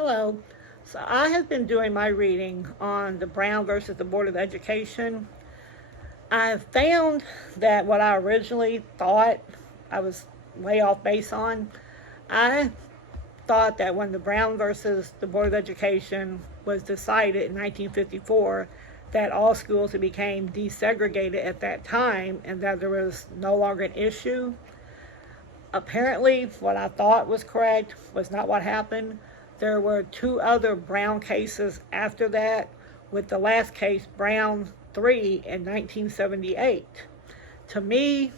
Hello. So I have been doing my reading on the Brown versus the Board of Education. I found that what I originally thought I was way off base on, I thought that when the Brown versus the Board of Education was decided in 1954, that all schools had became desegregated at that time and that there was no longer an issue. Apparently, what I thought was correct was not what happened. There were two other Brown cases after that, with the last case, Brown 3, in 1978. To me,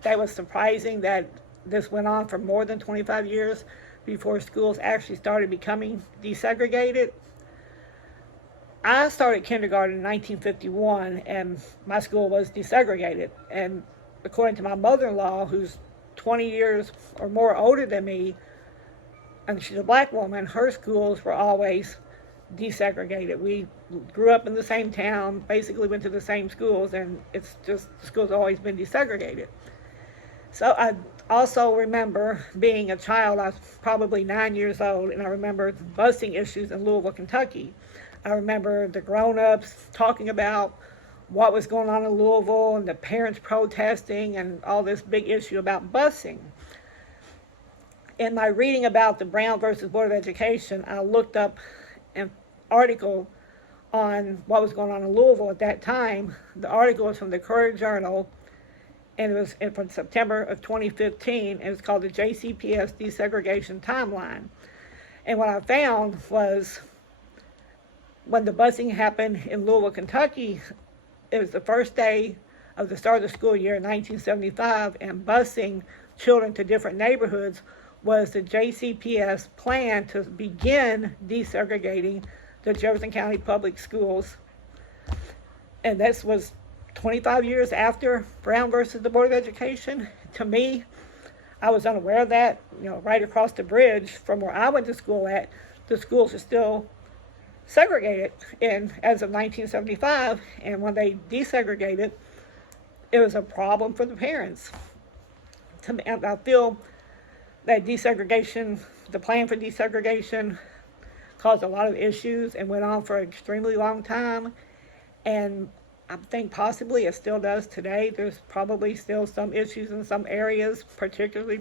that was surprising that this went on for more than 25 years before schools actually started becoming desegregated. I started kindergarten in 1951, and my school was desegregated. And according to my mother-in-law, who's 20 years or more older than me, and she's a black woman, her schools were always desegregated. We grew up in the same town, basically went to the same schools, and it's just, the schools have always been desegregated. So I also remember being a child. I was probably 9 years old, and I remember busing issues in Louisville, Kentucky. I remember the grown-ups talking about what was going on in Louisville and the parents protesting and all this big issue about busing. In my reading about the Brown versus Board of Education, I looked up an article on what was going on in Louisville at that time. The article was from the Courier-Journal, and it was from September of 2015, and it was called the JCPS Desegregation Timeline. And what I found was when the busing happened in Louisville, Kentucky, it was the first day of the start of the school year in 1975, and busing children to different neighborhoods was the JCPS plan to begin desegregating the Jefferson County Public Schools. And this was 25 years after Brown versus the Board of Education. To me, I was unaware of that. Right across the bridge from where I went to school at, the schools are still segregated as of 1975. And when they desegregated, it was a problem for the parents. To me, I feel that desegregation, the plan for desegregation, caused a lot of issues and went on for an extremely long time. And I think possibly it still does today. There's probably still some issues in some areas, particularly